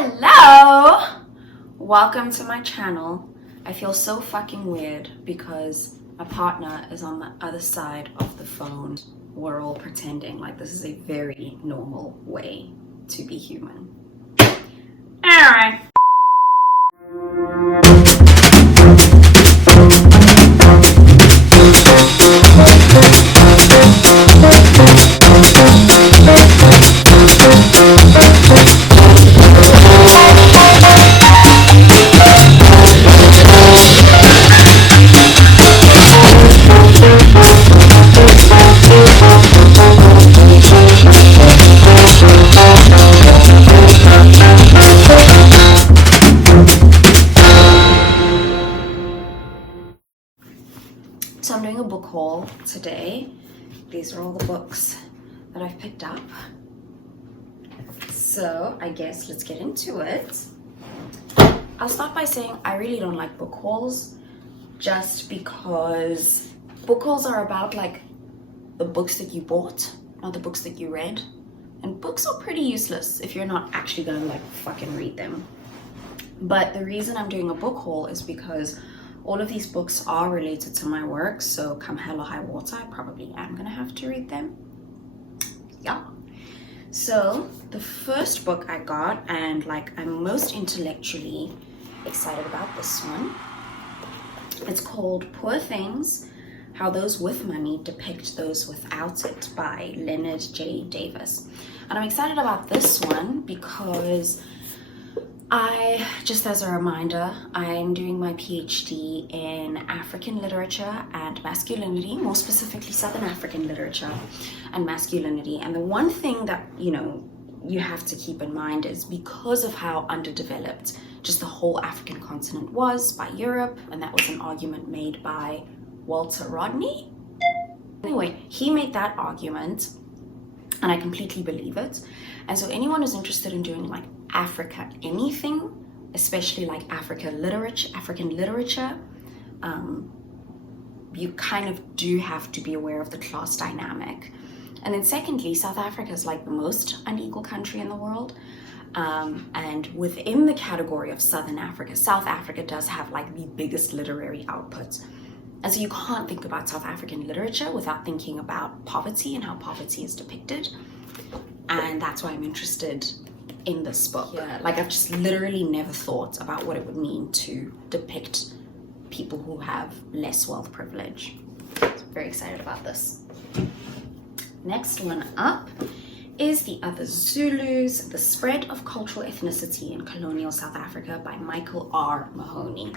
Hello! Welcome to my channel. I feel so fucking weird because my partner is on the other side of the phone. We're all pretending like this is a very normal way to be human. Alright. So I'm doing a book haul today. These are all the books that I've picked up. So I guess let's get into it. I'll start by saying I really don't like book hauls just because book hauls are about like the books that you bought, not the books that you read. And books are pretty useless if you're not actually gonna like fucking read them. But the reason I'm doing a book haul is because all of these books are related to my work, so come hell or high water, I probably am gonna have to read them. Yeah. So the first book I got, and like I'm most intellectually excited about this one, it's called Poor Things, How Those With Money Depict Those Without It by Lennard J. Davis. And I'm excited about this one because just as a reminder, I'm doing my PhD in African literature and masculinity, more specifically Southern African literature and masculinity. And the one thing that, you have to keep in mind is because of how underdeveloped just the whole African continent was by Europe, and that was an argument made by Walter Rodney. Anyway, he made that argument, and I completely believe it. And so anyone who's interested in doing like Africa anything, especially like African literature, you kind of do have to be aware of the class dynamic. And then secondly, South Africa is like the most unequal country in the world. And within the category of Southern Africa, South Africa does have like the biggest literary output. And so you can't think about South African literature without thinking about poverty and how poverty is depicted. And that's why I'm interested in this book. Yeah, like I've just literally never thought about what it would mean to depict people who have less wealth privilege. So I'm very excited about this. Next one up is The Other Zulus, The Spread of Cultural Ethnicity in Colonial South Africa by Michael R. Mahoney.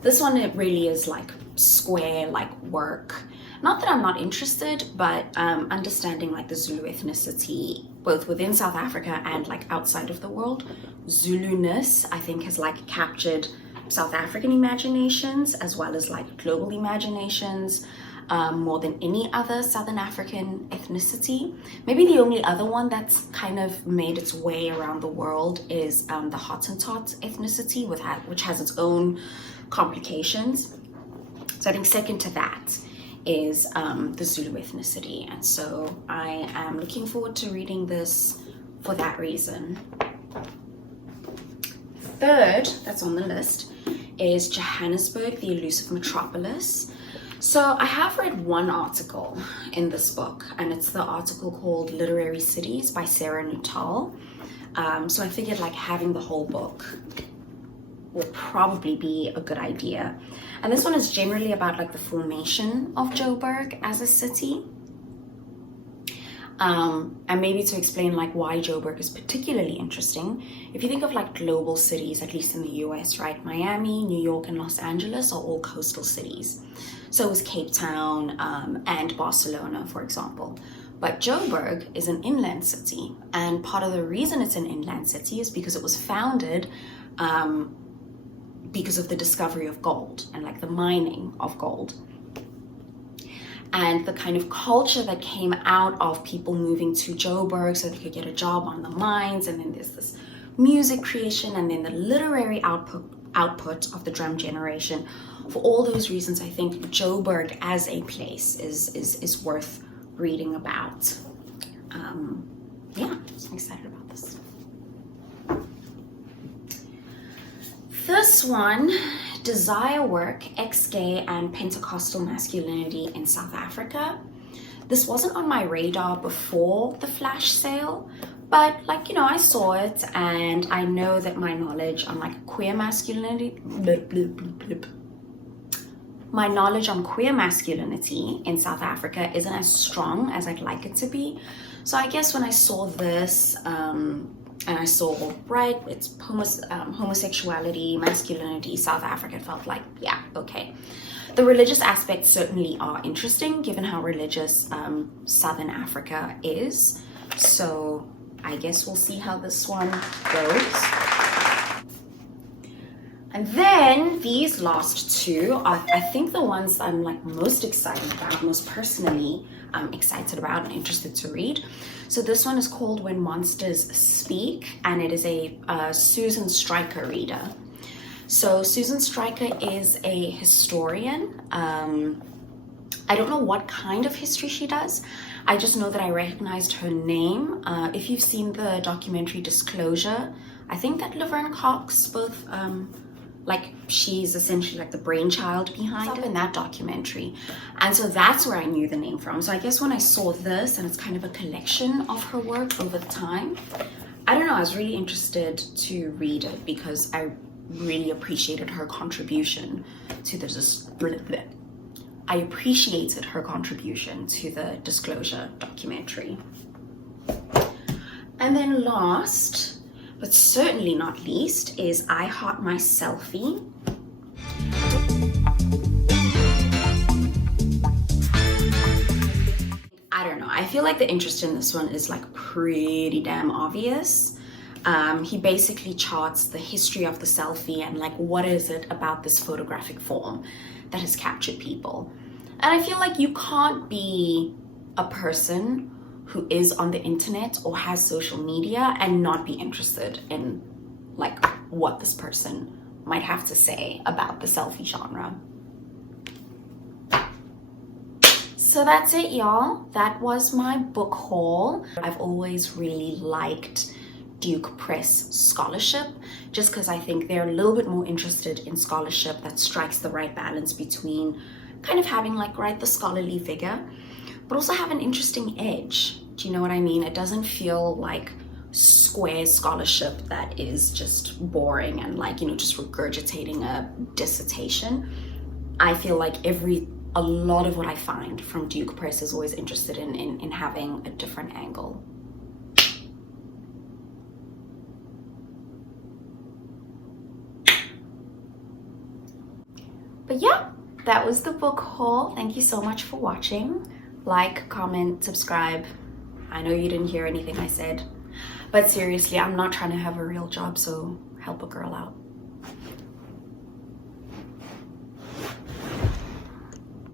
This one, it really is like square, like work. Not that I'm not interested, but understanding like the Zulu ethnicity, both within South Africa and like outside of the world. Zulu-ness, I think, has like captured South African imaginations as well as like global imaginations more than any other Southern African ethnicity. Maybe the only other one that's kind of made its way around the world is the Hottentot ethnicity, which has its own complications. So I think second to that is the Zulu ethnicity, and so I am looking forward to reading this for that reason. Third, that's on the list, is Johannesburg, the Elusive Metropolis. So I have read one article in this book, and it's the article called Literary Cities by Sarah Nuttall. So I figured like having the whole book would probably be a good idea. And this one is generally about like the formation of Joburg as a city. And maybe to explain like why Joburg is particularly interesting. If you think of like global cities, at least in the US, right? Miami, New York, and Los Angeles are all coastal cities. So is Cape Town and Barcelona, for example. But Joburg is an inland city. And part of the reason it's an inland city is because it was founded because of the discovery of gold and like the mining of gold. And the kind of culture that came out of people moving to Joburg so they could get a job on the mines, and then there's this music creation, and then the literary output of the drum generation. For all those reasons, I think Joburg as a place is worth reading about. Yeah, I'm excited about this. this one, Desire Work, Ex-Gay and Pentecostal Masculinity in South Africa. This wasn't on my radar before the flash sale, but like, you know, I saw it and I know that my knowledge on like queer masculinity, my knowledge on queer masculinity in South Africa isn't as strong as I'd like it to be. So I guess when I saw this, and I saw, right, it's homosexuality, masculinity, South Africa, it felt like, yeah, okay. The religious aspects certainly are interesting given how religious Southern Africa is. So I guess we'll see how this one goes. And then these last two are, I think, the ones I'm like most excited about, most personally excited about and interested to read. So this one is called When Monsters Speak, and it is a Susan Stryker reader. So Susan Stryker is a historian. I don't know what kind of history she does. I just know that I recognized her name. If you've seen the documentary Disclosure, I think that Laverne Cox both, like she's essentially like the brainchild behind it in that documentary. And so that's where I knew the name from. So I guess when I saw this, and it's kind of a collection of her work over time, I don't know, I was really interested to read it because I really appreciated her contribution to the I appreciated her contribution to the Disclosure documentary. And then last, but certainly not least, is I Heart My Selfie. I don't know, I feel like the interest in this one is like pretty damn obvious. He basically charts the history of the selfie and like what is it about this photographic form that has captured people. And I feel like you can't be a person who is on the internet or has social media and not be interested in like what this person might have to say about the selfie genre. So that's it, y'all. That was my book haul. I've always really liked Duke Press scholarship, just because I think they're a little bit more interested in scholarship that strikes the right balance between kind of having like, right, the scholarly figure, but also have an interesting edge. Do you know what I mean? It doesn't feel like square scholarship that is just boring and like, you know, just regurgitating a dissertation. I feel like a lot of what I find from Duke Press is always interested in having a different angle. But yeah, that was the book haul. Thank you so much for watching. Like, comment, subscribe. I know you didn't hear anything I said, but seriously, I'm not trying to have a real job, so help a girl out.